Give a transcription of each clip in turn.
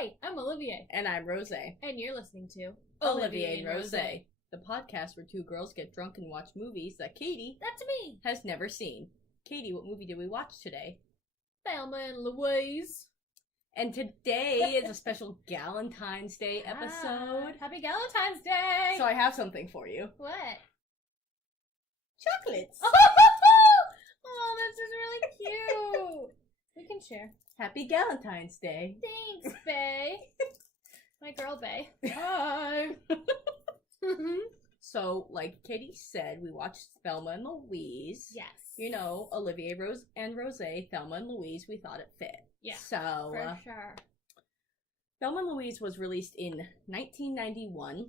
Hi, I'm Olivier. And I'm Rose. And you're listening to Olivier and Rose, the podcast where two girls get drunk and watch movies that Katie That's me. has never seen. Katie, what movie did we watch today? Thelma and Louise. And today is a special Galentines Day episode. Happy Galentine's Day. So I have something for you. What? Chocolates. Oh, this is really cute. We can share. Happy Galentine's Day. Thanks, Bae. My girl, Bae. Hi. So, like Katie said, we watched Thelma and Louise. Yes. You know, Olivier and Rose, Thelma and Louise, we thought it fit. Yeah. So, for sure. Thelma and Louise was released in 1991.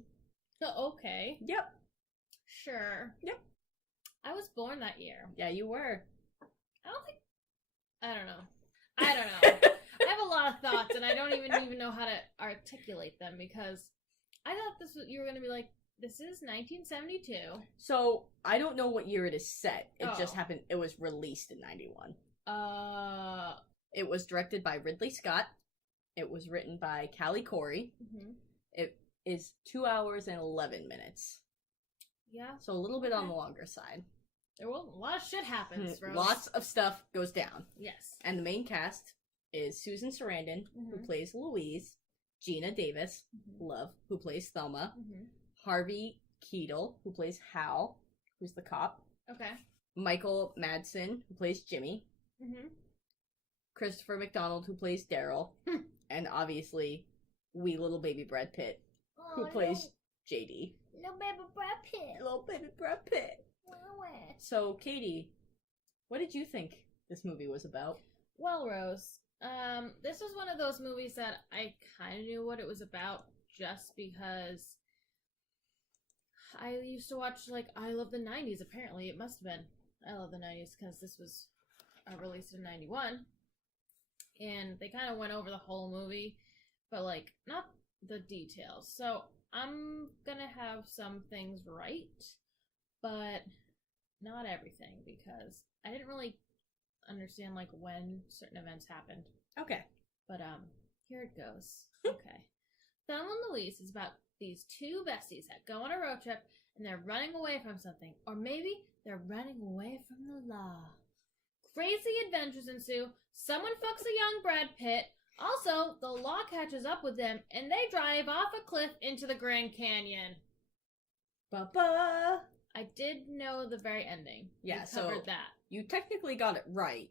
Oh, okay. Yep. Sure. Yep. I was born that year. Yeah, you were. I don't know. I have a lot of thoughts, and I don't even know how to articulate them, because I thought you were going to be like, this is 1972. So, I don't know what year it is set. It just Oh. happened, it was released in 91. It was directed by Ridley Scott. It was written by Callie Corey. Mm-hmm. It is 2 hours and 11 minutes. Yeah. So, a little bit on the longer side. A lot of shit happens, Rose. Lots of stuff goes down. Yes. And the main cast is Susan Sarandon, who plays Louise, Gina Davis, love, who plays Thelma, Harvey Keitel, who plays Hal, who's the cop, Okay. Michael Madsen, who plays Jimmy, Christopher McDonald, who plays Daryl, and obviously, wee little baby Brad Pitt, who plays JD. Little baby Brad Pitt. Little baby Brad Pitt. So, Katie, what did you think this movie was about? Well, Rose, this was one of those movies that I kind of knew what it was about just because I used to watch, like, I Love the 90s, apparently. It must have been I Love the 90s, because this was released in 91. And they kind of went over the whole movie, but, like, not the details. So, I'm gonna have some things right, but not everything, because I didn't really understand, like, when certain events happened. Okay. But, here it goes. Okay. Thelma and Louise is about these two besties that go on a road trip, and they're running away from something. Or maybe they're running away from the law. Crazy adventures ensue. Someone fucks a young Brad Pitt. Also, the law catches up with them, and they drive off a cliff into the Grand Canyon. Ba-ba! I did know the very ending. Yeah, We covered so that. You technically got it right.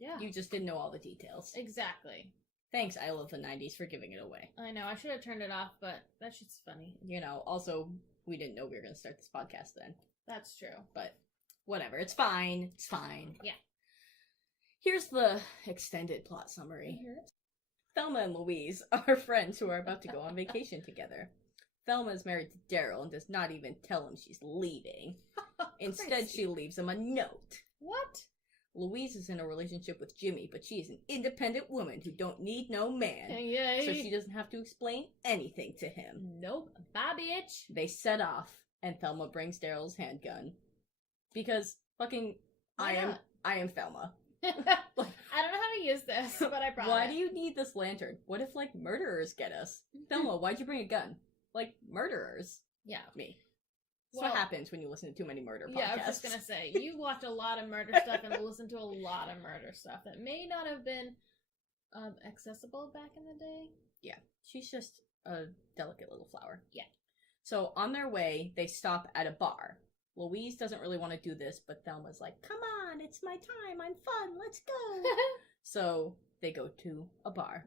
Yeah. You just didn't know all the details. Exactly. Thanks, I Love the 90s, for giving it away. I know, I should have turned it off, but that shit's funny. You know, also, we didn't know we were going to start this podcast then. That's true. But, whatever. It's fine. It's fine. Yeah. Here's the extended plot summary. Thelma and Louise are friends who are about to go on vacation together. Thelma is married to Daryl and does not even tell him she's leaving. Instead, she leaves him a note. What? Louise is in a relationship with Jimmy, but she is an independent woman who don't need no man. Yay. So she doesn't have to explain anything to him. Nope. Bye, bitch. They set off, and Thelma brings Daryl's handgun. Because fucking I am Thelma. I don't know how to use this, but I brought Why it. do you need this lantern? What if, like, murderers get us? Thelma, why'd you bring a gun? Like, murderers. Yeah. Me. That's what happens when you listen to too many murder podcasts. Yeah, I was just gonna say, you watch a lot of murder stuff and listen to a lot of murder stuff that may not have been accessible back in the day. Yeah, she's just a delicate little flower. Yeah. So on their way, they stop at a bar. Louise doesn't really want to do this, but Thelma's like, come on, it's my time, I'm fun, let's go. So they go to a bar,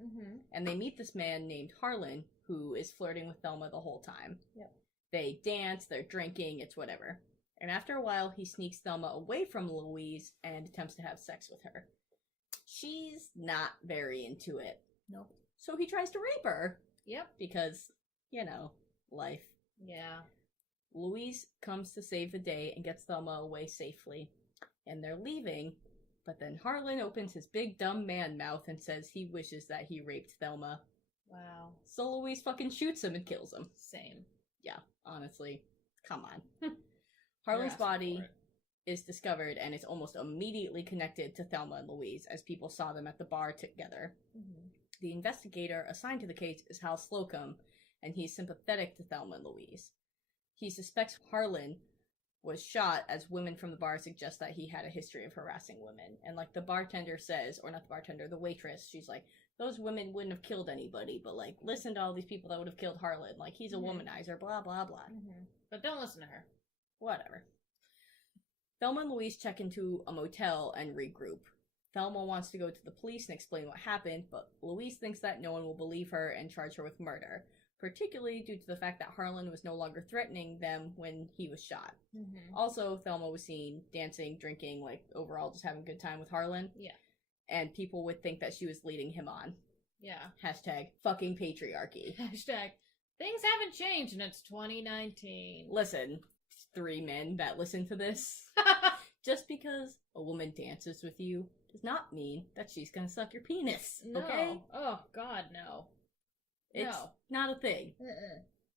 and they meet this man named Harlan, who is flirting with Thelma the whole time. Yep. They dance, they're drinking, it's whatever. And after a while, he sneaks Thelma away from Louise and attempts to have sex with her. She's not very into it. Nope. So he tries to rape her. Yep. Because, you know, life. Yeah. Louise comes to save the day and gets Thelma away safely. And they're leaving, but then Harlan opens his big dumb man mouth and says he wishes that he raped Thelma. Wow. So Louise fucking shoots him and kills him. Same. Yeah, honestly. Come on. Harlan's body is discovered and it's almost immediately connected to Thelma and Louise as people saw them at the bar together. The investigator assigned to the case is Hal Slocum, and he's sympathetic to Thelma and Louise. He suspects Harlan was shot as women from the bar suggest that he had a history of harassing women. And like the bartender says, or not the bartender, the waitress, she's like, those women wouldn't have killed anybody, but like, listen to all these people that would have killed Harlan. Like, he's a womanizer, blah, blah, blah. But don't listen to her. Whatever. Thelma and Louise check into a motel and regroup. Thelma wants to go to the police and explain what happened, but Louise thinks that no one will believe her and charge her with murder, particularly due to the fact that Harlan was no longer threatening them when he was shot. Also, Thelma was seen dancing, drinking, like, overall just having a good time with Harlan. Yeah. And people would think that she was leading him on. Yeah. Hashtag fucking patriarchy. Hashtag things haven't changed and it's 2019. Listen, 3 men that listen to this. Just because a woman dances with you does not mean that she's gonna suck your penis. No. Okay? Oh, God, no. It's not a thing.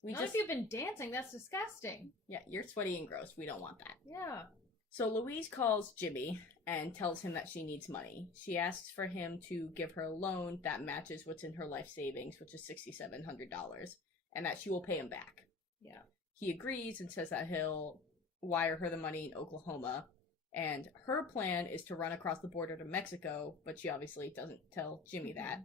Not if you've been dancing, that's disgusting. Yeah, you're sweaty and gross. We don't want that. Yeah. So Louise calls Jimmy and tells him that she needs money. She asks for him to give her a loan that matches what's in her life savings, which is $6,700, and that she will pay him back. Yeah. He agrees and says that he'll wire her the money in Oklahoma, and her plan is to run across the border to Mexico, but she obviously doesn't tell Jimmy that.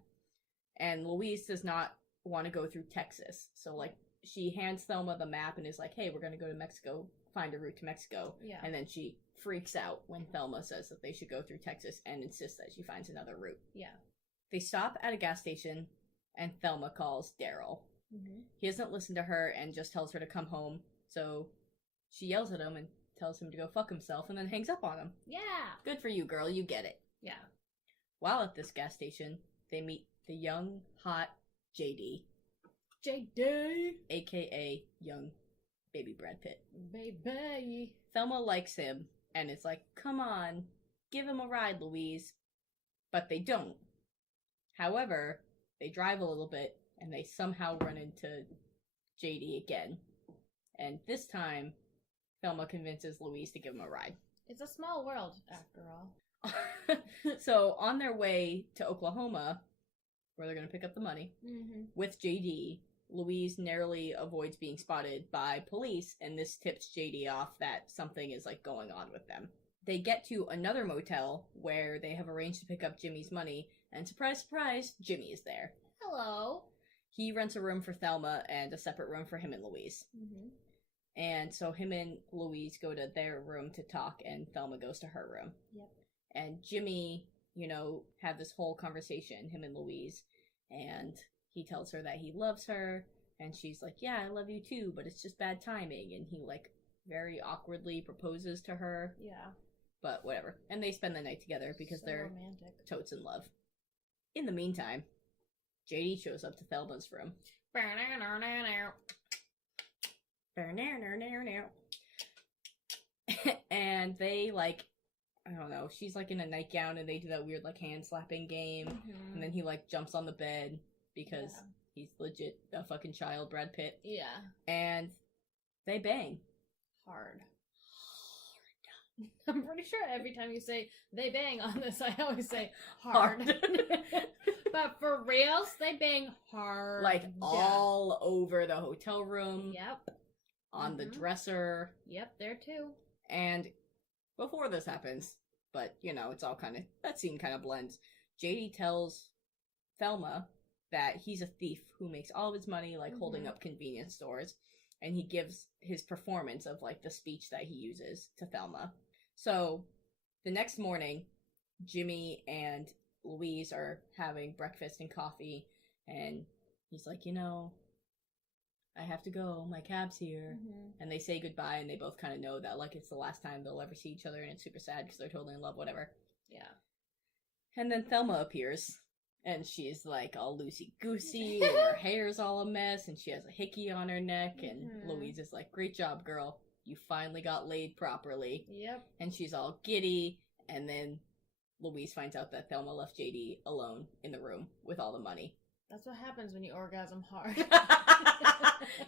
And Louise does not want to go through Texas, so like she hands Thelma the map and is like, hey, we're going to go to Mexico, find a route to Mexico. Yeah. And then she freaks out when Thelma says that they should go through Texas and insists that she finds another route. Yeah. They stop at a gas station and Thelma calls Daryl. He doesn't listen to her and just tells her to come home, so she yells at him and tells him to go fuck himself and then hangs up on him. Yeah. Good for you, girl, you get it. Yeah. While at this gas station, they meet the young, hot JD. JD! AKA young baby Brad Pitt. Baby! Thelma likes him, and it's like, come on, give him a ride, Louise. But they don't. However, they drive a little bit, and they somehow run into JD again. And this time, Thelma convinces Louise to give him a ride. It's a small world, after all. So, on their way to Oklahoma, where they're going to pick up the money, with JD, Louise narrowly avoids being spotted by police, and this tips JD off that something is, like, going on with them. They get to another motel where they have arranged to pick up Jimmy's money, and surprise, surprise, Jimmy is there. Hello. He rents a room for Thelma and a separate room for him and Louise. And so him and Louise go to their room to talk, and Thelma goes to her room. Yep. And Jimmy, you know, had this whole conversation, him and Louise, and he tells her that he loves her, and she's like, yeah, I love you too, but it's just bad timing, and he, like, very awkwardly proposes to her. Yeah. But whatever. And they spend the night together because So they're romantic. totes in love. In the meantime, JD shows up to Thelma's room. And they, like, I don't know, she's, like, in a nightgown, and they do that weird, like, hand-slapping game, and then he, like, jumps on the bed, because he's legit a fucking child, Brad Pitt. Yeah. And they bang. Hard. I'm pretty sure every time you say they bang on this, I always say hard. But for reals, they bang hard. Like, all over the hotel room. Yep. On the dresser. Yep, there too. And before this happens, but, you know, it's all kind of, that scene kind of blends. JD tells Thelma that he's a thief who makes all of his money, like, holding up convenience stores. And he gives his performance of, like, the speech that he uses to Thelma. So, the next morning, Jimmy and Louise are having breakfast and coffee, and he's like, you know, I have to go, my cab's here. And they say goodbye, and they both kind of know that, like, it's the last time they'll ever see each other, and it's super sad because they're totally in love, whatever. Yeah. And then Thelma appears, and she's, like, all loosey-goosey, and her hair's all a mess, and she has a hickey on her neck, and Louise is like, great job, girl. You finally got laid properly. Yep. And she's all giddy, and then Louise finds out that Thelma left JD alone in the room with all the money. That's what happens when you orgasm hard.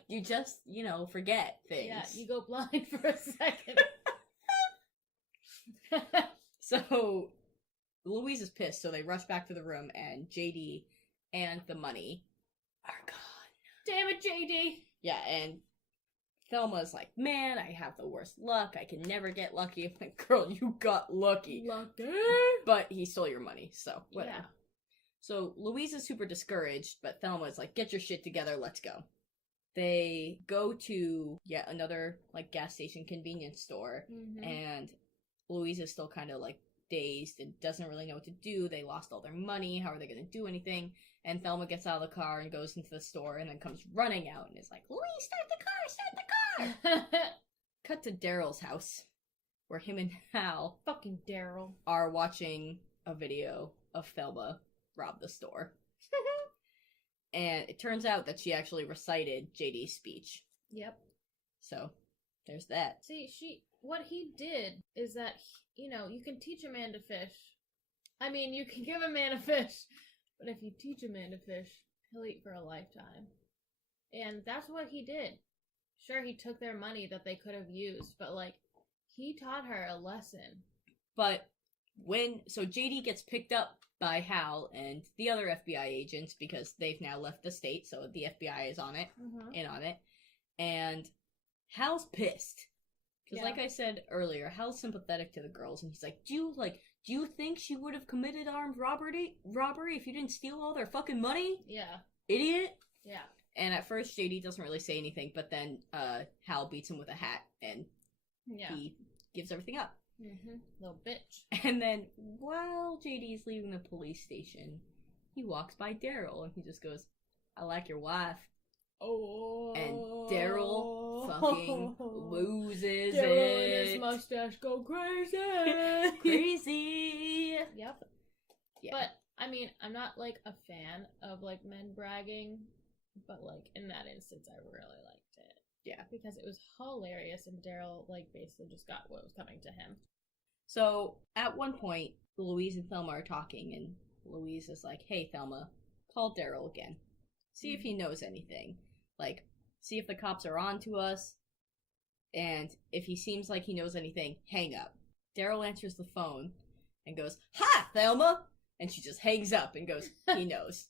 You just, you know, forget things. Yeah, you go blind for a second. So, Louise is pissed, so they rush back to the room, and JD and the money are gone. Damn it, JD! Yeah, and Thelma's like, man, I have the worst luck. I can never get lucky. I'm like, girl, you got lucky. Lucky? But he stole your money, so whatever. Yeah. So Louise is super discouraged, but Thelma's like, get your shit together, let's go. They go to yet another, like, gas station convenience store, and Louise is still kind of, like, dazed and doesn't really know what to do. They lost all their money. How are they going to do anything? And Thelma gets out of the car and goes into the store and then comes running out and is like, Louise, start the car! Cut to Daryl's house, where him and Hal Fucking Daryl. are watching a video of Thelma rob the store. And it turns out that she actually recited JD's speech. Yep. So, there's that. See, what he did is that, you know, you can teach a man to fish. I mean, you can give a man a fish, but if you teach a man to fish, he'll eat for a lifetime. And that's what he did. Sure, he took their money that they could have used, but, like, he taught her a lesson. But so JD gets picked up by Hal and the other FBI agents because they've now left the state, so the FBI is on it, and Hal's pissed. Because like I said earlier, Hal's sympathetic to the girls, and he's like, do you think she would have committed armed robbery if you didn't steal all their fucking money? Yeah. Idiot? Yeah. And at first, JD doesn't really say anything, but then Hal beats him with a hat, and he gives everything up. Little bitch. And then, while JD's leaving the police station, he walks by Daryl, and he just goes, I like your wife. Oh. And Daryl fucking loses Daryl it. and his mustache go crazy. Crazy. Yep. Yeah. But, I mean, I'm not, like, a fan of, like, men bragging, but, like, in that instance, I really liked it. Yeah. Because it was hilarious, and Daryl, like, basically just got what was coming to him. So, at one point, Louise and Thelma are talking, and Louise is like, hey, Thelma, call Daryl again. See if he knows anything. Like, see if the cops are on to us, and if he seems like he knows anything, hang up. Daryl answers the phone and goes, hi, Thelma! And she just hangs up and goes, he knows.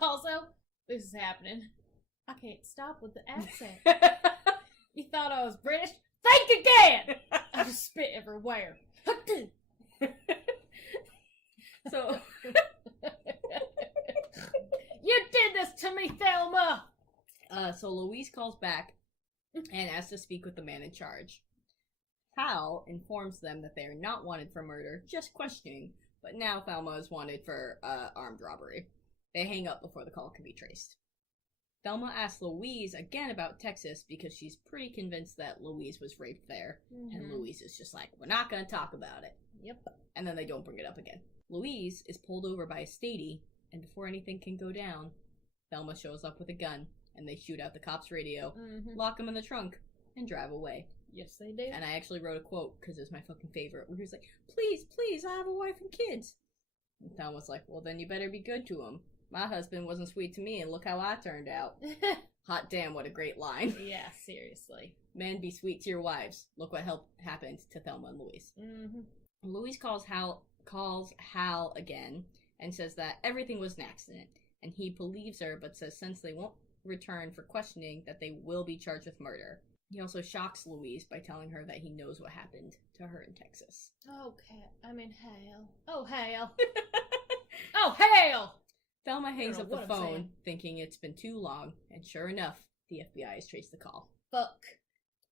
Also, this is happening. I can't stop with the accent. You thought I was British? Think again! I just spit everywhere. So... You did this to me, Thelma! So Louise calls back and asks to speak with the man in charge. Hal informs them that they are not wanted for murder, just questioning, but now Thelma is wanted for armed robbery. They hang up before the call can be traced. Thelma asks Louise again about Texas because she's pretty convinced that Louise was raped there, and Louise is just like, we're not going to talk about it. Yep. And then they don't bring it up again. Louise is pulled over by a statey, and before anything can go down, Thelma shows up with a gun, and they shoot out the cop's radio, lock him in the trunk, and drive away. Yes, they did. And I actually wrote a quote, because it's my fucking favorite, where he was like, please, please, I have a wife and kids. And Thelma's like, well, then you better be good to him. My husband wasn't sweet to me, and look how I turned out. Hot damn, what a great line. Yeah, seriously. Men, be sweet to your wives. Look what happened to Thelma and Louise. Louise calls Hal again, and says that everything was an accident, and he believes her, but says since they won't return for questioning, that they will be charged with murder. He also shocks Louise by telling her that he knows what happened to her in Texas. Hale. Oh, Hale. Oh, Hale! Thelma hangs up the phone, thinking it's been too long, and sure enough, the FBI has traced the call. Fuck.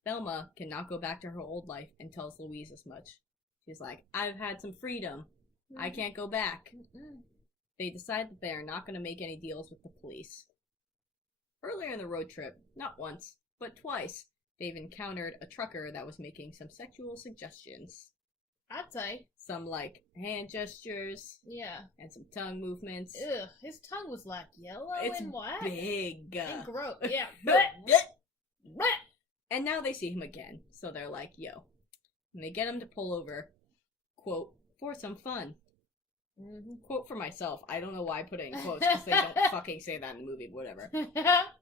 Thelma cannot go back to her old life and tells Louise as much. She's like, I've had some freedom. I can't go back. They decide that they are not going to make any deals with the police. Earlier in the road trip, not once, but twice, they've encountered a trucker that was making some sexual suggestions. I'd say. Some, like, hand gestures. Yeah. And some tongue movements. Ugh, his tongue was, like, yellow and white. Big. And gross. Yeah. And now they see him again, so they're like, yo. And they get him to pull over, quote, for some fun. Quote for myself. I don't know why I put it in quotes, because they don't fucking say that in the movie, but whatever.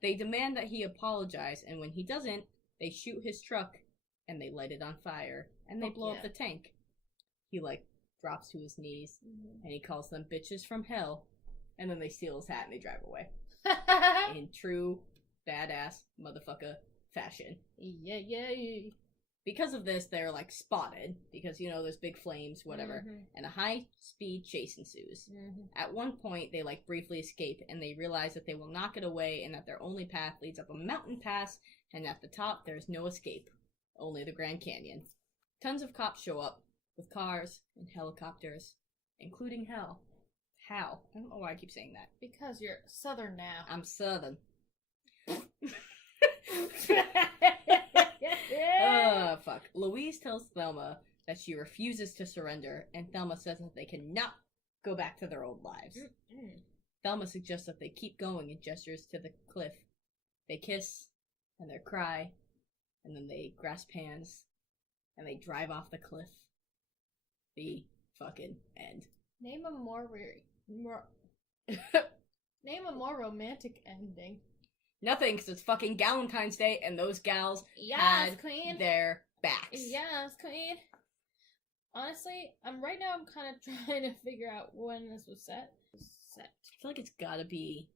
They demand that he apologize, and when he doesn't, they shoot his truck, and they light it on fire, and they blow up the tank. He, like, drops to his knees, and he calls them bitches from hell, and then they steal his hat and they drive away. In true badass motherfucker fashion. Yeah. Because of this, they're like spotted because there's big flames, whatever, and a high-speed chase ensues. At one point, they like briefly escape, and they realize that they will not get away, and that their only path leads up a mountain pass, and at the top there's no escape, only the Grand Canyon. Tons of cops show up with cars and helicopters, including Hal. I don't know why I keep saying that. Because you're Southern now. I'm Southern. Fuck. Louise tells Thelma that she refuses to surrender, and Thelma says that they cannot go back to their old lives. Thelma suggests that they keep going and gestures to the cliff. They kiss, and they cry, and then they grasp hands, and they drive off the cliff. The fucking end. Name a more romantic ending. Nothing, because it's fucking Galentines Day, and those gals had queen. their backs. Yes, queen. Honestly, right now I'm kind of trying to figure out when this was set. I feel like it's gotta be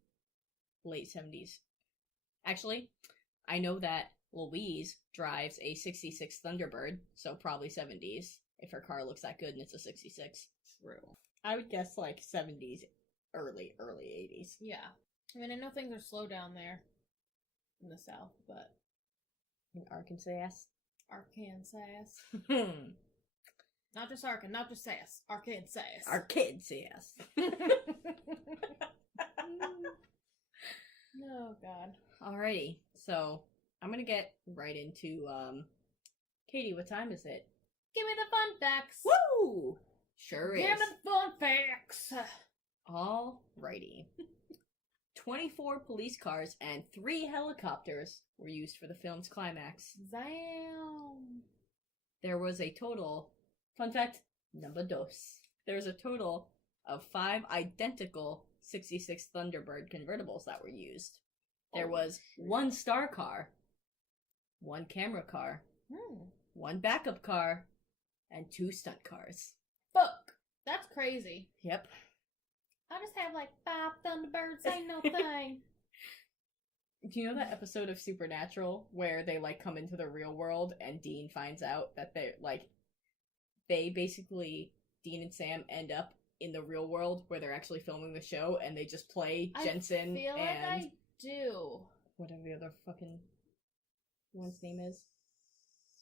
late 70s. Actually, I know that Louise drives a 66 Thunderbird, so probably 70s, if her car looks that good and it's a 66. True. I would guess like 70s, early 80s. Yeah. I mean, I know things are slow down there in the South, but... In Arkansas? Not just Arkansas, not just sass. Arkansas. Arkansas. Oh, God. Alrighty, so I'm gonna get right into, Katie, what time is it? Give me the fun facts. Woo! Sure is. Give me the fun facts. Alrighty. 24 police cars and 3 helicopters were used for the film's climax. Damn. There was a total, fun fact, number dos. There was a total of 5 identical 66 Thunderbird convertibles that were used. There was 1 star car, 1 camera car, 1 backup car, and 2 stunt cars. Fuck. That's crazy. Yep. I just have like 5 Thunderbirds, ain't no thing. Do you know that episode of Supernatural where they like come into the real world and Dean finds out that they basically, Dean and Sam end up in the real world where they're actually filming the show and they just play Jensen I feel and... like I do. Whatever the other fucking one's name is.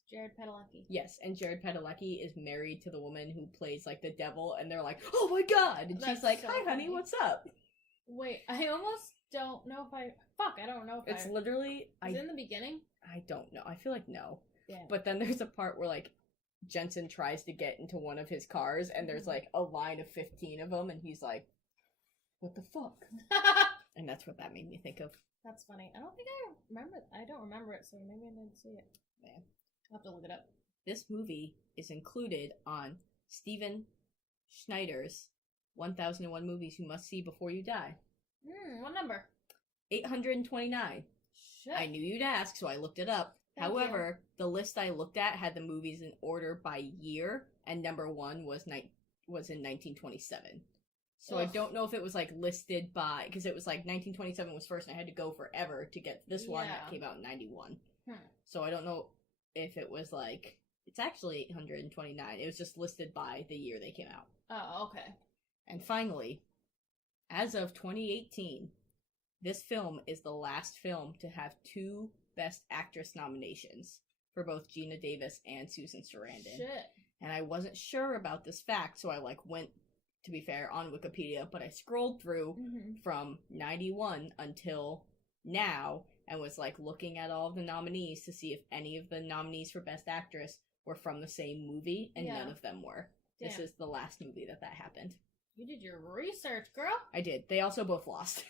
Jared Padalecki. Yes, and Jared Padalecki is married to the woman who plays like the devil, and they're like, "Oh my god!" And she's like, so "Hi, honey, funny. what's up?" Wait, I almost don't know if I. Fuck, I don't know if It's literally. Is it in the beginning? I don't know. I feel like no. Yeah. But then there's a part where like Jensen tries to get into one of his cars, and there's like a line of 15 of them, and he's like, "What the fuck?" And that's what that made me think of. That's funny. I don't think I remember. I don't remember it, so maybe I didn't see it. Man, I'll have to look it up. This movie is included on Steven Schneider's 1001 Movies You Must See Before You Die. What number? 829. Shit. I knew you'd ask, so I looked it up. Thank However, the list I looked at had the movies in order by year, and number 1 was in 1927. So I don't know if it was like listed by, because it was like 1927 was first, and I had to go forever to get this one that came out in 91. So I don't know if it was like, it's actually 829. It was just listed by the year they came out. Oh, okay. And finally, as of 2018, this film is the last film to have 2 Best Actress nominations for both Gina Davis and Susan Sarandon. Shit. And I wasn't sure about this fact, so I went, to be fair, on Wikipedia, but I scrolled through from 91 until now and was looking at all of the nominees to see if any of the nominees for Best Actress were from the same movie, and none of them were. Damn. This is the last movie that happened. You did your research, girl. I did. They also both lost.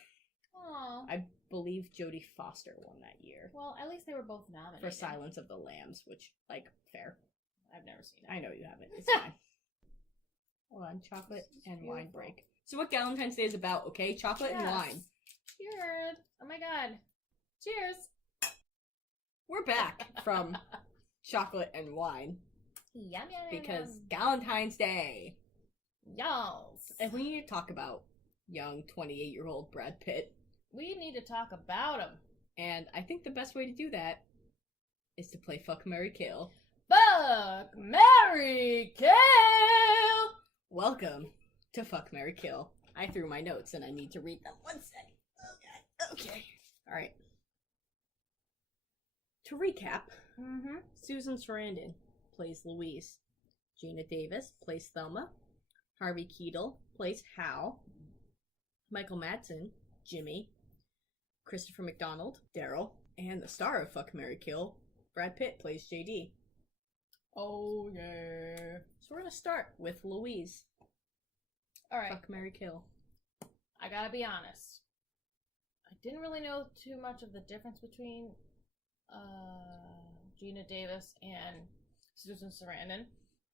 Aww. I believe Jodie Foster won that year. Well, at least they were both nominated. For Silence of the Lambs, which, fair. I've never seen it. I know you haven't. It's fine. Hold on. Chocolate and wine break. So what Galentine's Day is about, okay? Chocolate and wine. Cheers. Oh my god. Cheers. We're back from chocolate and wine. Yum, yum, Because Galentine's Day. Y'all. And we need to talk about young 28-year-old Brad Pitt. We need to talk about him. And I think the best way to do that is to play Fuck, Marry, Kill. Fuck, marry, kill! Welcome to Fuck, Marry, Kill. I threw my notes and I need to read them. 1 second. Okay. Alright. To recap, Susan Sarandon plays Louise. Gina Davis plays Thelma. Harvey Keitel plays Hal. Michael Madsen, Jimmy. Christopher McDonald, Daryl. And the star of Fuck, Marry, Kill, Brad Pitt, plays JD. Oh, yeah. So we're gonna start with Louise. Alright. Fuck, Marry, Kill. I gotta be honest. I didn't really know too much of the difference between Gina Davis and Susan Sarandon,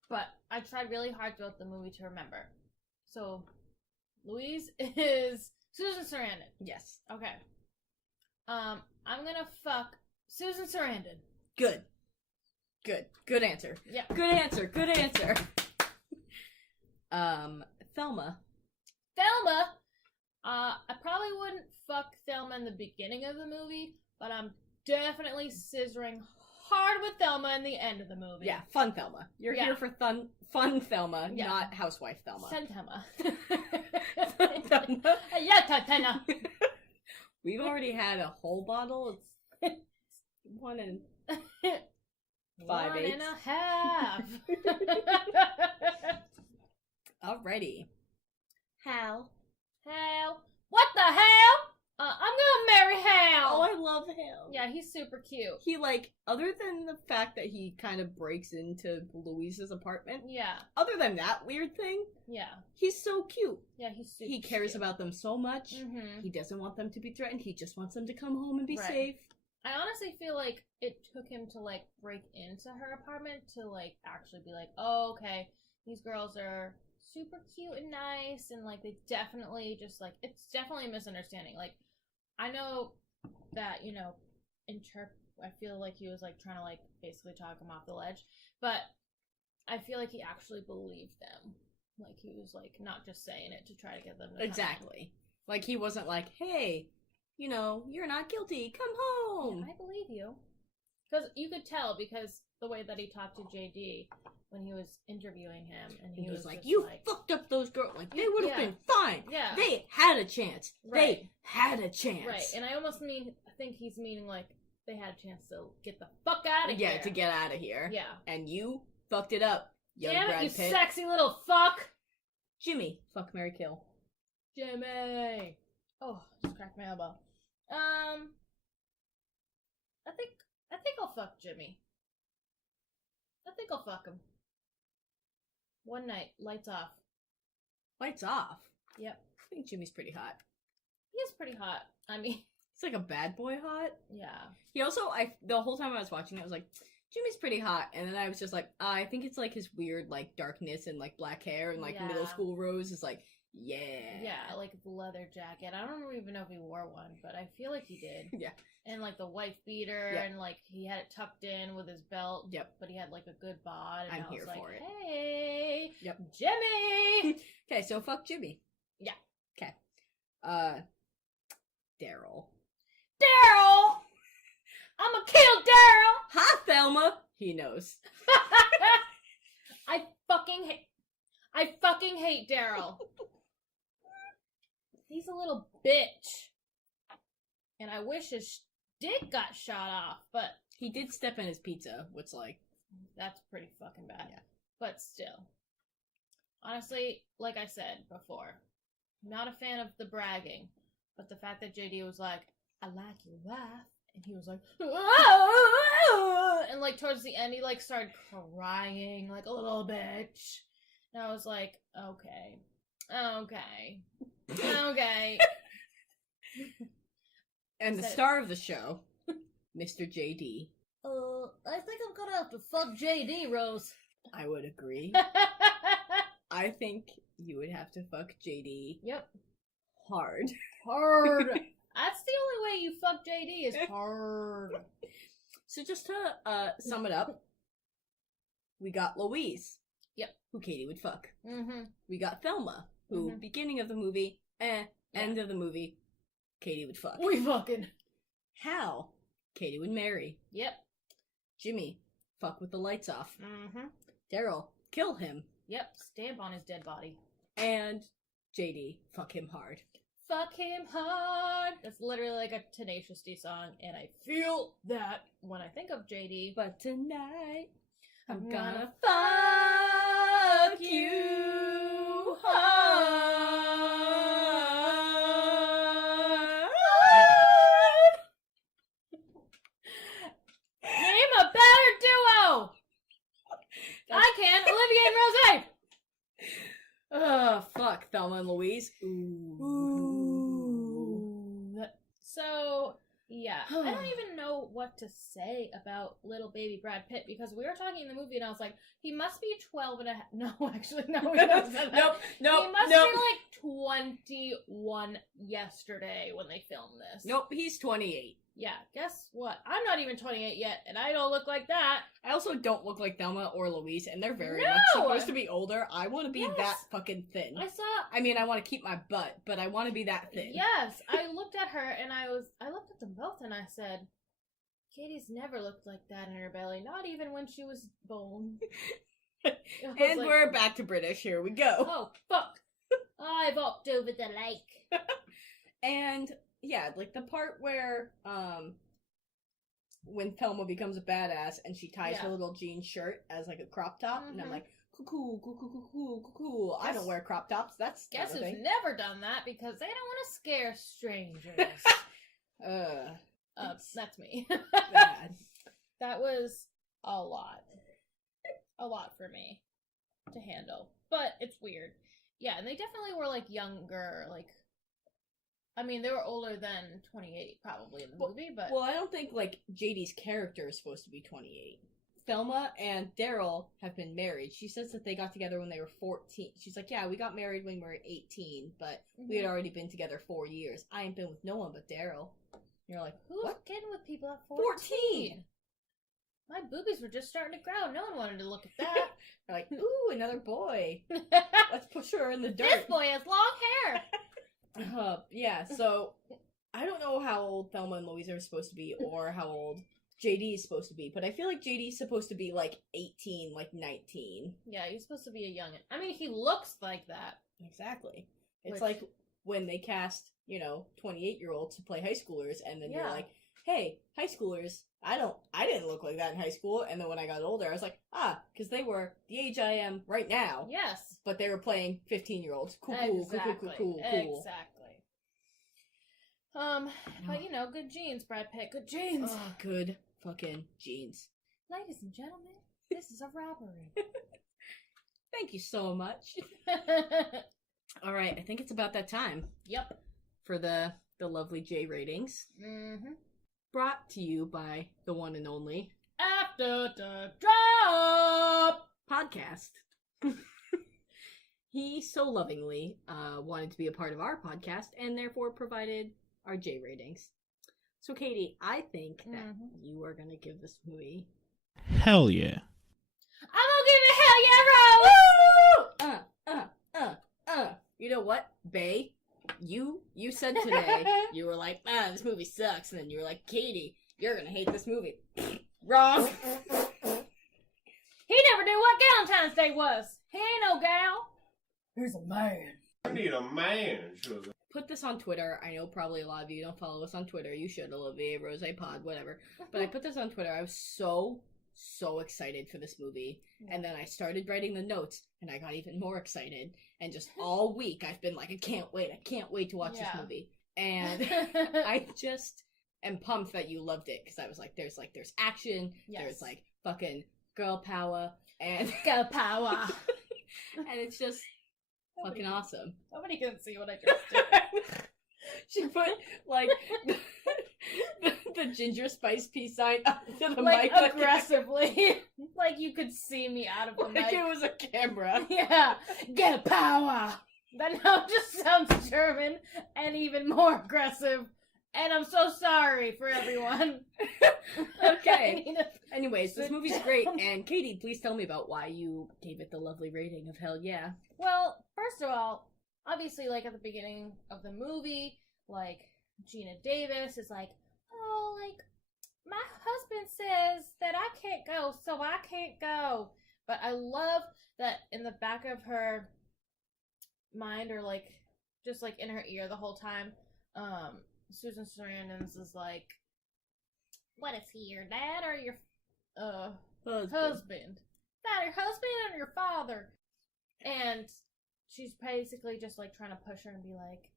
but I tried really hard throughout the movie to remember. So, Louise is Susan Sarandon. Yes. Okay. I'm gonna fuck Susan Sarandon. Good. Good answer. Yeah. Good answer. Thelma. Thelma! I probably wouldn't fuck Thelma in the beginning of the movie, but I'm definitely scissoring hard with Thelma in the end of the movie. Yeah, fun Thelma. You're here for fun Thelma, not housewife Thelma. Fun Thelma. Fun Thelma. Yeah, Thelma. We've already had a whole bottle. It's 1 and 5/8. 1 and a half. Alrighty. Hal. What the hell? I'm gonna marry Hal. Oh, I love Hal. Yeah, he's super cute. He, other than the fact that he kind of breaks into Louise's apartment. Yeah. Other than that weird thing. Yeah. He's so cute. Yeah, he's super He cares cute about them so much. Mm-hmm. He doesn't want them to be threatened. He just wants them to come home and be safe. I honestly feel like it took him to, break into her apartment to, actually be like, oh, okay, these girls are super cute and nice, and, they definitely just, it's definitely a misunderstanding. I know that, I feel like he was, trying to, basically talk him off the ledge, but I feel like he actually believed them. He was, not just saying it to try to get them to Exactly. He wasn't hey, you're not guilty, come home. Yeah, I believe you. Because you could tell, because the way that he talked to JD when he was interviewing him, and he was you fucked up those girls. They would have been fine. Yeah. They had a chance. Right. They had a chance. Right, and I almost think he's meaning, they had a chance to get the fuck out of here. Yeah, to get out of here. Yeah. And you fucked it up, young Damn it, Brad you Pitt. sexy little fuck! Jimmy, fuck, marry, kill. Jimmy! Oh, just cracked my elbow. I think I'll fuck Jimmy. I think I'll fuck him. One night, lights off. Lights off? Yep. I think Jimmy's pretty hot. He is pretty hot. I mean... It's like a bad boy hot. Yeah. He also, the whole time I was watching it, I was like, Jimmy's pretty hot. And then I was just like, I think it's his weird, darkness and, black hair and, middle school Rose is yeah. Yeah, the leather jacket. I don't even know if he wore one, but I feel like he did. Yeah. And, the wife beater, and, he had it tucked in with his belt. Yep. But he had, a good bod. And I'm here for it. Hey! Yep. Jimmy! Okay, so fuck Jimmy. Yeah. Okay. Daryl. Daryl! I'ma kill Daryl! Hi, Thelma! He knows. I fucking hate Daryl. He's a little bitch. And I wish his dick got shot off, but... He did step in his pizza, which, That's pretty fucking bad. Yeah. But still. Honestly, like I said before, I'm not a fan of the bragging, but the fact that JD was like, I like your wife, and he was like, and towards the end he started crying like a little bitch, and I was like, okay. And the star of the show, Mr. JD. I think I'm gonna have to fuck JD, Rose. I would agree. I think you would have to fuck JD. Yep. Hard. That's the only way you fuck JD is hard. So just to sum it up, we got Louise. Yep. Who Katie would fuck. Mm-hmm. We got Thelma, who, beginning of the movie, End of the movie. Katie would fuck. We fucking. Hal. Katie would marry. Yep. Jimmy. Fuck with the lights off. Mm-hmm. Daryl. Kill him. Yep. Stamp on his dead body. And JD. Fuck him hard. Fuck him hard. That's literally like a Tenacious D song, and I feel that when I think of JD. But tonight, I'm gonna fuck you hard. Name a better duo. I can. Olivier and Rose. Oh, fuck. Thelma and Louise. Ooh. So, yeah. I don't even know what to say about little baby Brad Pitt, because we were talking in the movie and I was like, he must be 12 and a half. No, actually, no. He doesn't. Nope. He must be like 21 yesterday when they filmed this. Nope, he's 28. Yeah, guess what? I'm not even 28 yet, and I don't look like that. I also don't look like Thelma or Louise, and they're very much supposed to be older. I want to be that fucking thin. I want to keep my butt, but I want to be that thin. Yes, I looked at her, and I looked at them both, and I said, Katie's never looked like that in her belly, not even when she was born. And like, we're back to British. Here we go. Oh, fuck. I've hopped over the lake. And... yeah, like the part where, when Thelma becomes a badass and she ties her little jean shirt as like a crop top, and I'm like, cool. I don't wear crop tops. That's guess who's never done that because they don't want to scare strangers. That's me. Bad. That was a lot for me to handle, but it's weird. Yeah, and they definitely were like younger, like. I mean, they were older than 28, probably, in the movie, but... well, I don't think, like, JD's character is supposed to be 28. Thelma and Daryl have been married. She says that they got together when they were 14. She's like, yeah, we got married when we were 18, but we had already been together 4 years. I ain't been with no one but Daryl. You're like, who's getting with people at 14? My boobies were just starting to grow. No one wanted to look at that. They're like, ooh, another boy. Let's push her in the dirt. This boy has long hair. Yeah, so I don't know how old Thelma and Louise are supposed to be or how old JD is supposed to be, but I feel like JD's supposed to be like 18, like 19. Yeah, he's supposed to be a young. I mean, he looks like that. Exactly. It's like when they cast, 28-year-olds to play high schoolers, and then you're like, hey, high schoolers, I didn't look like that in high school, and then when I got older, I was like, because they were the age I am right now. Yes. But they were playing 15-year-olds. Cool. Exactly. But good genes, Brad Pitt. Good genes. Oh, good fucking genes. Ladies and gentlemen, this is a robbery. Thank you so much. All right, I think it's about that time. Yep. For the lovely J ratings. Mm-hmm. Brought to you by the one and only After the Drop podcast. He so lovingly wanted to be a part of our podcast and therefore provided our J ratings. So, Katie, I think that you are going to give this movie... hell yeah. I'm going to give it hell yeah, Rose! You know what, Bae? You said today, you were like, this movie sucks, and then you were like, Katie, you're going to hate this movie. Wrong. He never knew what Galentines Day was. He ain't no gal. He's a man. I need a man. Put this on Twitter. I know probably a lot of you don't follow us on Twitter. You should, Olivier, Rose Pod, whatever. But I put this on Twitter. I was so excited for this movie. And then I started writing the notes, and I got even more excited. And just all week, I've been like, I can't wait to watch this movie. And I just am pumped that you loved it, because I was like, there's action, there's like fucking girl power, and girl power. And it's just fucking awesome. Nobody can see what I just did. She put, like, the ginger spice peace sign up to the like, mic. Aggressively. Like you could see me out of the mic. Like it was a camera. Yeah. Get power. That now just sounds German and even more aggressive. And I'm so sorry for everyone. Okay. Anyways, this movie's great. And Katie, please tell me about why you gave it the lovely rating of hell yeah. Well, first of all, obviously, like, at the beginning of the movie, like, Gina Davis is like, oh, like, my husband says that I can't go, so I can't go. But I love that in the back of her mind, or, like, just, like, in her ear the whole time, Susan Sarandon's is like, what is he, your dad or your husband? That your husband or your father? And she's basically just like trying to push her and be like,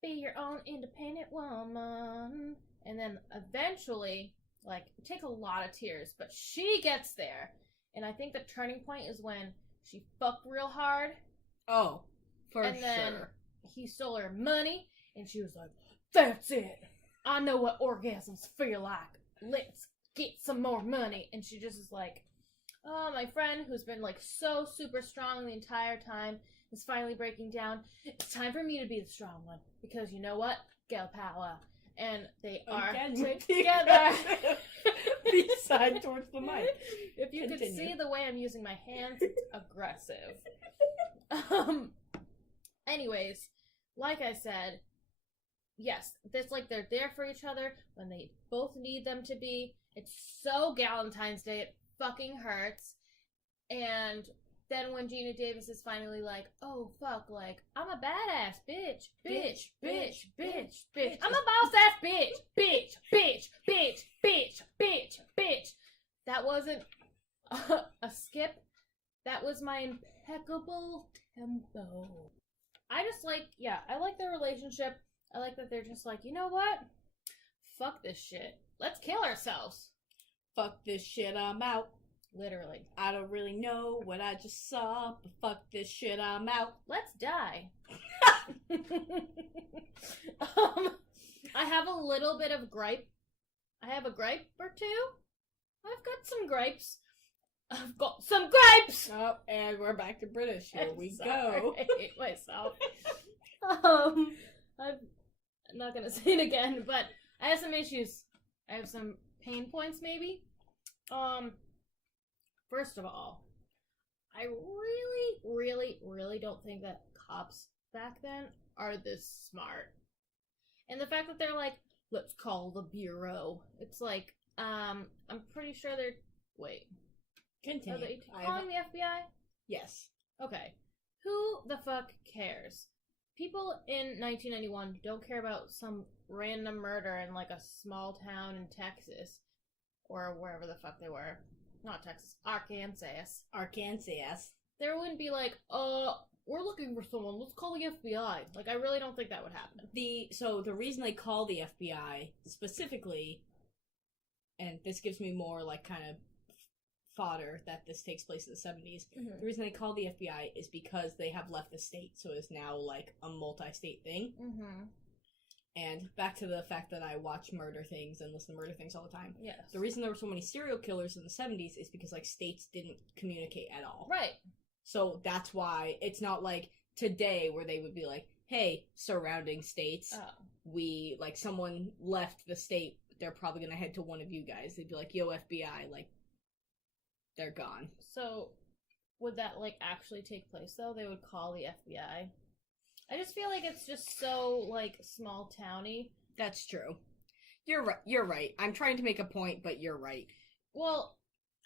be your own independent woman. And then eventually, like, it takes a lot of tears, but she gets there. And I think the turning point is when she fucked real hard. Oh, for sure. And then he stole her money, and she was like, that's it. I know what orgasms feel like. Let's get some more money. And she just is like, oh, my friend who's been like so super strong the entire time is finally breaking down. It's time for me to be the strong one. Because you know what? Girl power. And they are together. Beside towards the mic. If you could see the way I'm using my hands, it's aggressive. Anyways, like I said, yes, it's like they're there for each other when they both need them to be. It's so Galentine's Day, it fucking hurts. And then when Gina Davis is finally like, oh fuck, like, I'm a badass bitch. I'm a boss ass bitch. That wasn't a skip. That was my impeccable tempo. I just like, yeah, I like their relationship. I like that they're just like, you know what? Fuck this shit. Let's kill ourselves. Fuck this shit, I'm out. Literally. I don't really know what I just saw, but fuck this shit, I'm out. Let's die. I have a little bit of gripe. I have a gripe or two. I've got some gripes. I've got some grapes! Oh, and we're back to British. Here we go. I hate myself. I'm not gonna say it again, but I have some issues. I have some pain points, maybe. First of all, I really don't think that cops back then are this smart. And the fact that they're like, let's call the bureau. It's like, I'm pretty sure they're... Wait. Continue. Are they calling the FBI? Yes. Okay. Who the fuck cares? People in 1991 don't care about some random murder in like a small town in Texas. Or wherever the fuck they were. Not Texas. Arkansas. There wouldn't be like, we're looking for someone. Let's call the FBI. Like, I really don't think that would happen. So the reason they call the FBI specifically, and this gives me more like kind of fodder that this takes place in the 70s. Mm-hmm. The reason they call the FBI is because they have left the state, so it's now like a multi-state thing. Mm-hmm. And back to the fact that I watch murder things and listen to murder things all the time. Yes. The reason there were so many serial killers in the 70s is because like states didn't communicate at all. Right. So that's why it's not like today where they would be like, hey, surrounding states, we, like, someone left the state, they're probably gonna head to one of you guys. They'd be like, yo, FBI, like, they're gone. So, would that, like, actually take place, though? They would call the FBI? I just feel like it's just so, like, small towny. That's true. You're right. I'm trying to make a point, but you're right. Well,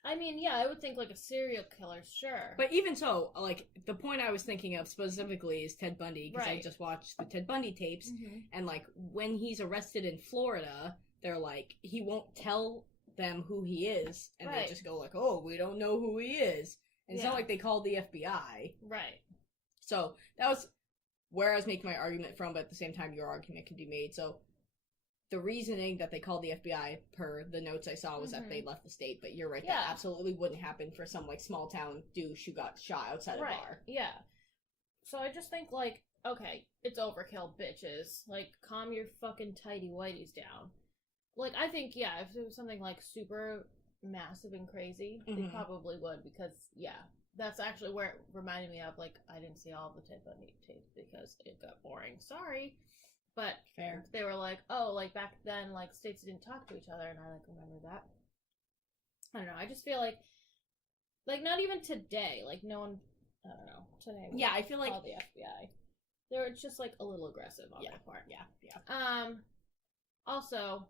I mean, yeah, I would think, like, a serial killer, sure. But even so, like, the point I was thinking of specifically is Ted Bundy, because I just watched the Ted Bundy tapes, and, like, when he's arrested in Florida, they're like, he won't tell them who he is, and they just go like, oh, we don't know who he is. And it's not like they called the FBI. Right. So, that was where I was making my argument from, but at the same time, your argument can be made. So, the reasoning that they called the FBI, per the notes I saw, was that they left the state, but you're right, that absolutely wouldn't happen for some, like, small town douche who got shot outside a bar. Yeah. So I just think, like, okay, it's overkill, bitches. Like, calm your fucking tighty whities down. Like, I think, yeah, if it was something, like, super massive and crazy, they probably would, because, yeah, that's actually where it reminded me of, like, I didn't see all of the Ted Bundy tapes because it got boring. Sorry. But fair. They were like, oh, like, back then, like, states didn't talk to each other, and I, like, remember that. I don't know, I just feel like, not even today, like, no one, I don't know, today yeah, I feel like call the FBI. They're just like a little aggressive on their part. Yeah. Also,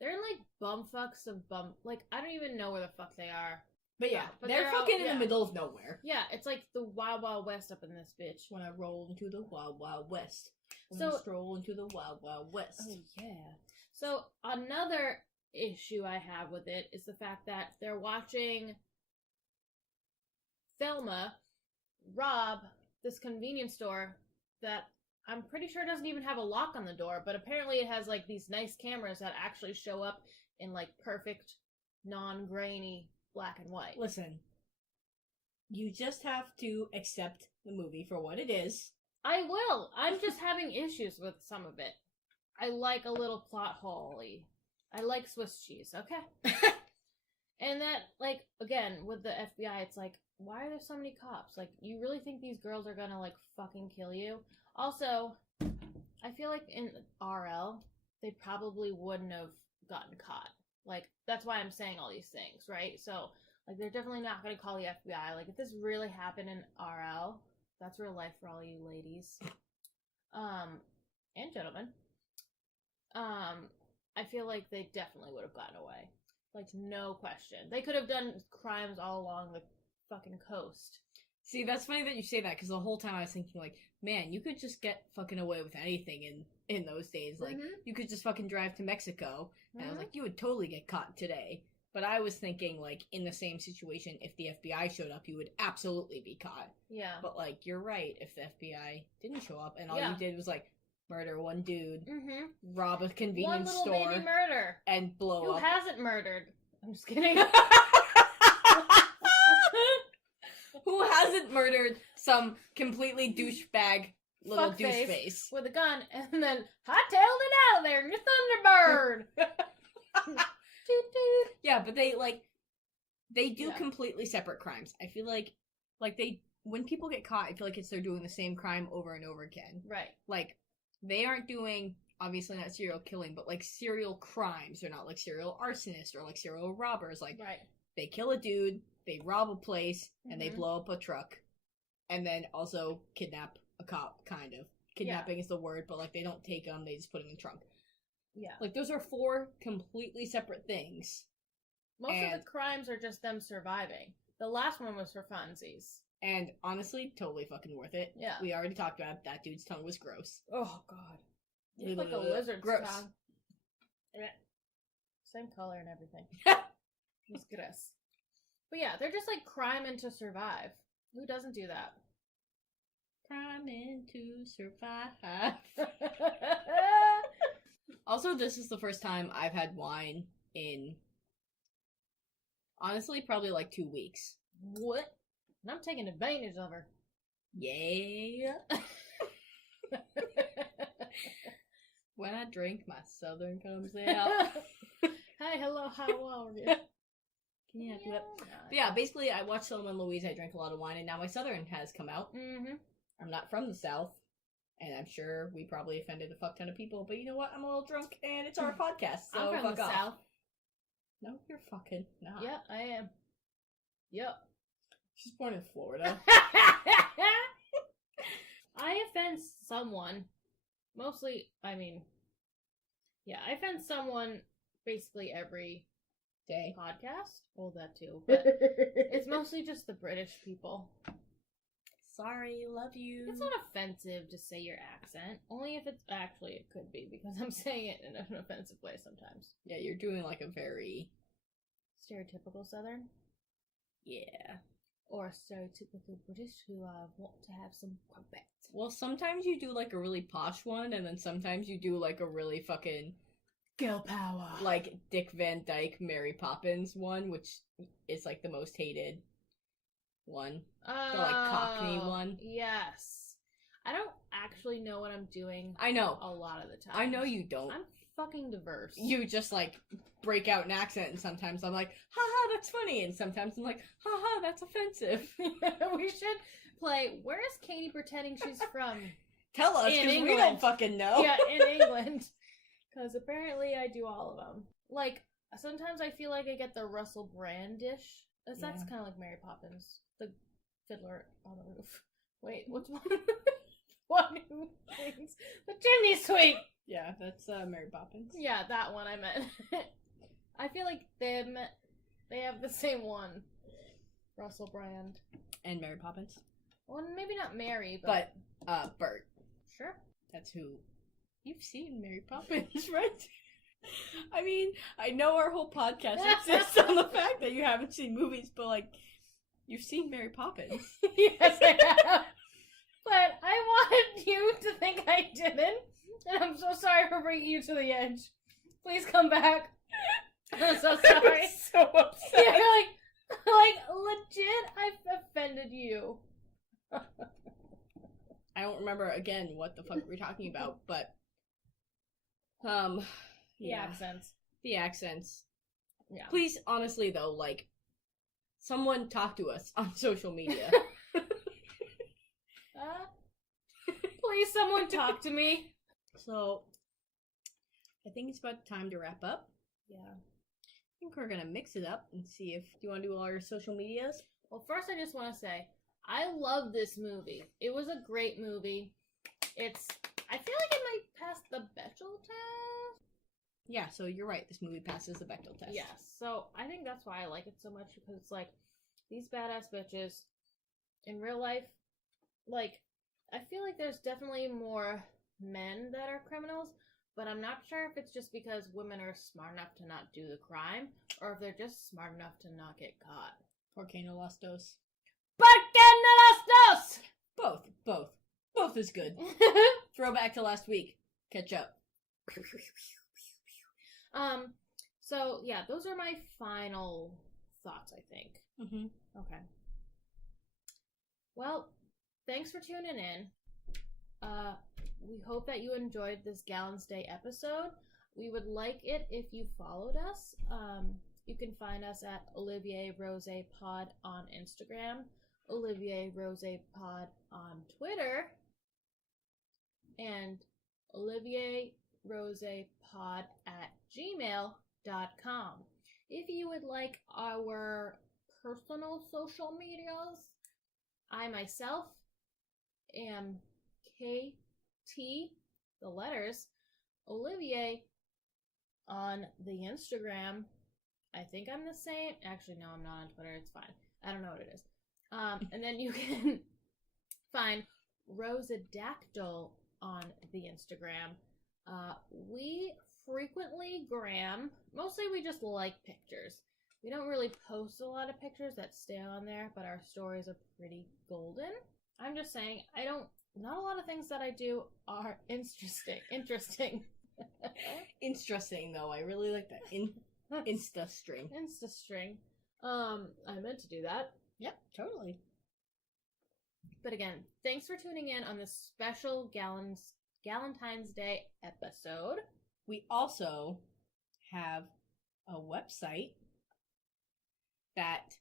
they're in like bumfucks of bum. Like I don't even know where the fuck they are. But yeah, but they're fucking in the middle of nowhere. Yeah, it's like the Wild Wild West up in this bitch. When I roll into the Wild Wild West. When I stroll into the Wild Wild West. Oh yeah. So another issue I have with it is the fact that they're watching Thelma rob this convenience store that I'm pretty sure doesn't even have a lock on the door, but apparently it has like these nice cameras that actually show up in like perfect, non-grainy black and white. Listen, you just have to accept the movie for what it is. I will. I'm just having issues with some of it. I like a little plot hole-y. I like Swiss cheese, okay? And that, like, again, with the FBI, it's like, why are there so many cops? Like, you really think these girls are gonna, like, fucking kill you? Also, I feel like in RL, they probably wouldn't have gotten caught. Like, that's why I'm saying all these things, right? So, like, they're definitely not gonna call the FBI. Like, if this really happened in RL, that's real life for all you ladies. And gentlemen. I feel like they definitely would have gotten away. Like, no question. They could have done crimes all along the fucking coast. See, that's funny that you say that, because the whole time I was thinking, like, man, you could just get fucking away with anything in those days. Like, you could just fucking drive to Mexico, and I was like, you would totally get caught today. But I was thinking, like, in the same situation, if the FBI showed up, you would absolutely be caught. Yeah. But, like, you're right. If the FBI didn't show up, and all you did was, like, murder one dude, rob a convenience store, one little baby murder, and blow up. Who hasn't murdered? I'm just kidding. Who hasn't murdered some completely douchebag little douche face with a gun and then hightailed it out of there in your Thunderbird? Yeah, but they do completely separate crimes. I feel like when people get caught, I feel like they're doing the same crime over and over again. Right. Like, they aren't doing, obviously not serial killing, but like serial crimes. They're not like serial arsonists or like serial robbers. Like, they kill a dude, they rob a place, and they blow up a truck. And then also kidnap a cop, kind of. Kidnapping is the word, but like they don't take them, they just put them in the trunk. Yeah. Like, those are 4 completely separate things. Most of the crimes are just them surviving. The last one was for funsies. And honestly, totally fucking worth it. Yeah. We already talked about it. That dude's tongue was gross. Oh, God. It's like a lizard's tongue. Same color and everything. It's gross. But yeah, they're just like criming to survive. Who doesn't do that? Criming to survive. Also, this is the first time I've had wine in, honestly, probably like 2 weeks. What? And I'm taking advantage of her. Yeah. When I drink, my southern comes out. Hey, hello, how are you? Can you do that? But yeah, basically, I watched Selma and Louise. I drank a lot of wine, and now my southern has come out. I'm not from the South, and I'm sure we probably offended a fuck ton of people, but you know what? I'm a little drunk, and it's our podcast, so I'm from the South. No, you're fucking not. Yep, I am. Yep. She's born in Florida. I offend someone. Mostly, I mean, yeah, I offend someone basically every day podcast. Well, that too, but it's mostly just the British people. Sorry, love you. It's not offensive to say your accent. Only if it's actually, it could be, because I'm saying it in an offensive way sometimes. Yeah, you're doing like a very stereotypical Southern? Yeah. Or stereotypical British who want to have some crumpets. Well, sometimes you do like a really posh one, and then sometimes you do like a really fucking girl power, like Dick Van Dyke, Mary Poppins one, which is like the most hated one. The like Cockney one. Yes. I don't actually know what I'm doing. I know. A lot of the time. I know you don't. I'm fucking diverse. You just like break out an accent, and sometimes I'm like, haha, that's funny, and sometimes I'm like, haha, that's offensive. We should play, where is Katie pretending she's from? Tell us, because we don't fucking know. Yeah, in England. Because apparently I do all of them. Like, sometimes I feel like I get the Russell Brand-ish. That's kind of like Mary Poppins. The Fiddler on the Roof. Wait, what's one? What? Poppins. The chimney sweep! Yeah, that's Mary Poppins. Yeah, that one I meant. I feel like they have the same one. Russell Brand. And Mary Poppins. Well, maybe not Mary, but... Bert. Sure. That's who... You've seen Mary Poppins, right? I mean, I know our whole podcast exists on the fact that you haven't seen movies, but, like, you've seen Mary Poppins. Yes, I have. But I wanted you to think I didn't, and I'm so sorry for bringing you to the edge. Please come back. I'm so sorry. I'm so upset. Yeah, like legit, I've offended you. I don't remember again what the fuck we're talking about, but The accents. The accents. Yeah. Please, honestly though, like, someone talk to us on social media. Please, someone talk to me. So, I think it's about time to wrap up. Yeah. I think we're gonna mix it up and see if... Do you want to do all your social medias? Well, first I just want to say, I love this movie. It was a great movie. I feel like it might pass the Bechdel test. Yeah, so you're right. This movie passes the Bechdel test. Yes. So I think that's why I like it so much, because it's like, these badass bitches in real life, like, I feel like there's definitely more men that are criminals, but I'm not sure if it's just because women are smart enough to not do the crime, or if they're just smart enough to not get caught. Porque no las dos. Porque no las dos! Both. Both is good. Throwback to last week. Catch up. So yeah, those are my final thoughts, I think. Mm-hmm. Okay. Well, thanks for tuning in. We hope that you enjoyed this Gallons Day episode. We would like it if you followed us. You can find us at olivier&rose pod on Instagram, olivier&rose pod on Twitter, and olivierrosepod at gmail.com. If you would like our personal social medias, I myself am KT, the letters, Olivier on the Instagram. I think I'm the same. Actually, no, I'm not on Twitter. It's fine. I don't know what it is. And then you can find Rosadactyl on the Instagram. We frequently gram. Mostly we just like pictures. We don't really post a lot of pictures that stay on there, but our stories are pretty golden. I'm just saying, not a lot of things that I do are interesting. Interesting, though. I really like that. Insta string. Insta string. I meant to do that. Yep, totally. But again, thanks for tuning in on this special Galentines Day episode. We also have a website that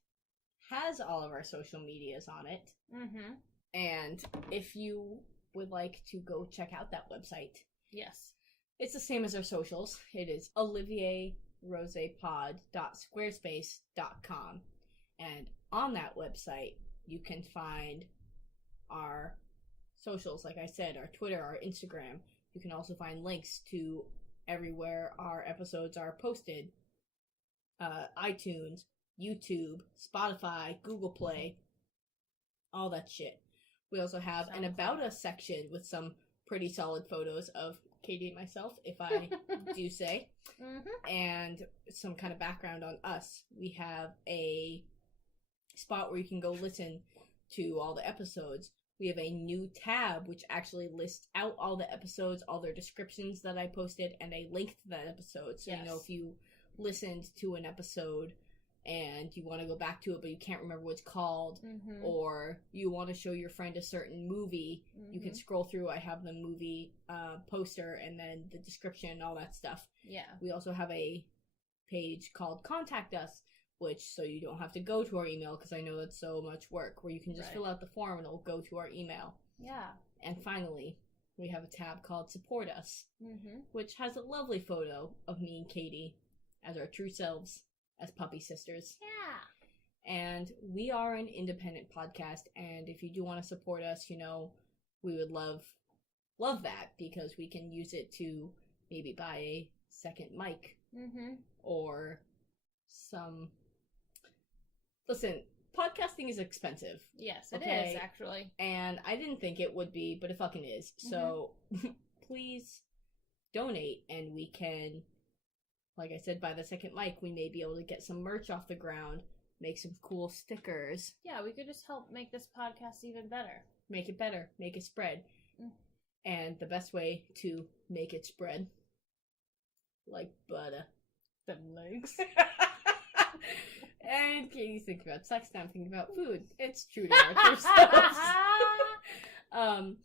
has all of our social medias on it. Mm-hmm. And if you would like to go check out that website, yes, it's the same as our socials. It is olivierrosepod.squarespace.com. And on that website, you can find our socials, like I said, our Twitter, our Instagram. You can also find links to everywhere our episodes are posted. iTunes, YouTube, Spotify, Google Play, all that shit. We also have an About Us section with some pretty solid photos of Katie and myself, if I do say. Mm-hmm. And some kind of background on us. We have a spot where you can go listen to all the episodes. We have a new tab which actually lists out all the episodes, all their descriptions that I posted, and a link to that episode. So, yes, you know, if you listened to an episode and you want to go back to it but you can't remember what it's called, mm-hmm, or you want to show your friend a certain movie, mm-hmm, you can scroll through. I have the movie poster and then the description and all that stuff. Yeah. We also have a page called Contact Us, which, so you don't have to go to our email, because I know that's so much work, where you can just fill out the form and it'll go to our email. Yeah. And finally, we have a tab called Support Us, mm-hmm, which has a lovely photo of me and Katie as our true selves, as puppy sisters. Yeah. And we are an independent podcast, and if you do want to support us, you know, we would love love that because we can use it to maybe buy a second mic. Mm-hmm. Or some... Listen, podcasting is expensive. Yes, it is, actually. And I didn't think it would be, but it fucking is. So, please donate, and we can, like I said, buy the second mic. We may be able to get some merch off the ground, make some cool stickers. Yeah, we could just help make this podcast even better. Make it better. Make it spread. And the best way to make it spread, like butter. The legs. And Katie's thinking about sex, now I'm thinking about food. It's true to ourselves.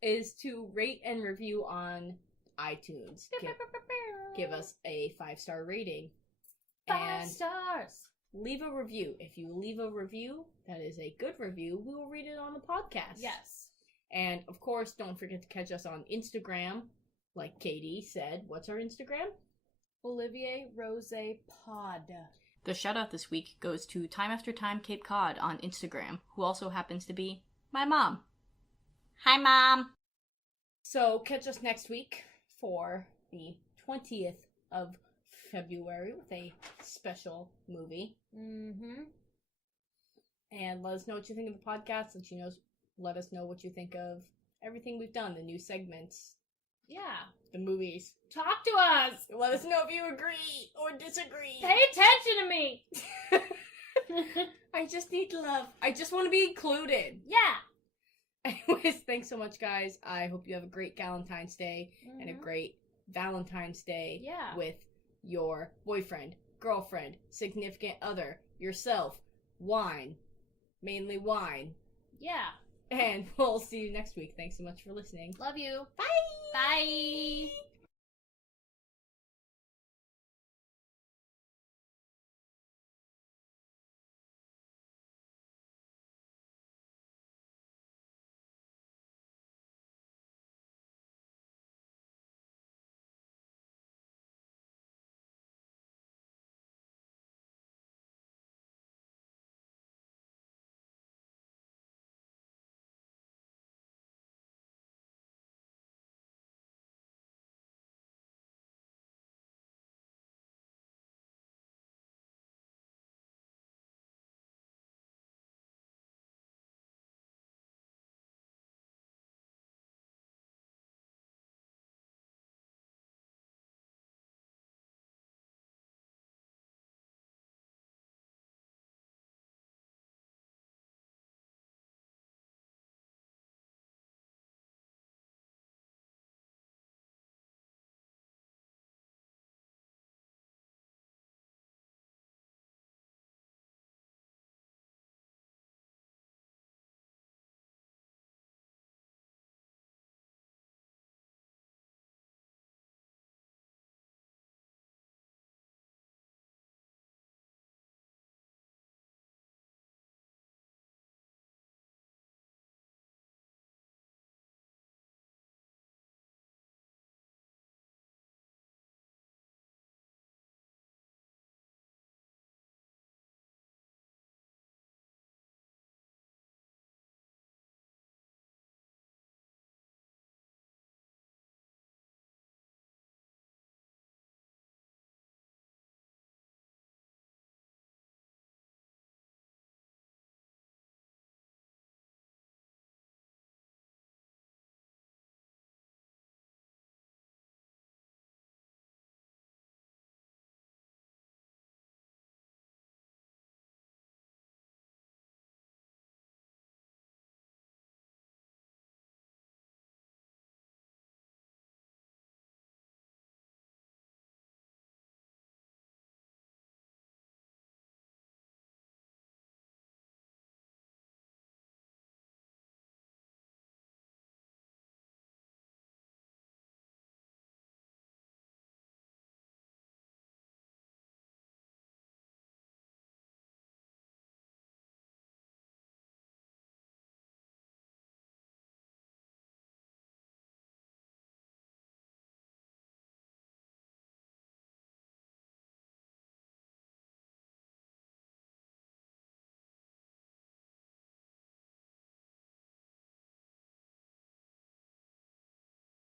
Is to rate and review on iTunes. Give us a 5-star rating. 5 stars! Leave a review. If you leave a review, that is a good review, we will read it on the podcast. Yes. And, of course, don't forget to catch us on Instagram. Like Katie said, what's our Instagram? Olivier&rose pod. The shout-out this week goes to Time After Time Cape Cod on Instagram, who also happens to be my mom. Hi, Mom! So, catch us next week for the 20th of February with a special movie. Mm-hmm. And let us know what you think of the podcast. Let us know what you think of everything we've done, the new segments. Yeah. The movies. Talk to us! Let us know if you agree or disagree. Pay attention to me! I just need love. I just want to be included. Yeah! Anyways, thanks so much, guys. I hope you have a great Galentines Day and a great Valentine's Day with your boyfriend, girlfriend, significant other, yourself, wine. Mainly wine. Yeah. And we'll see you next week. Thanks so much for listening. Love you. Bye! Bye!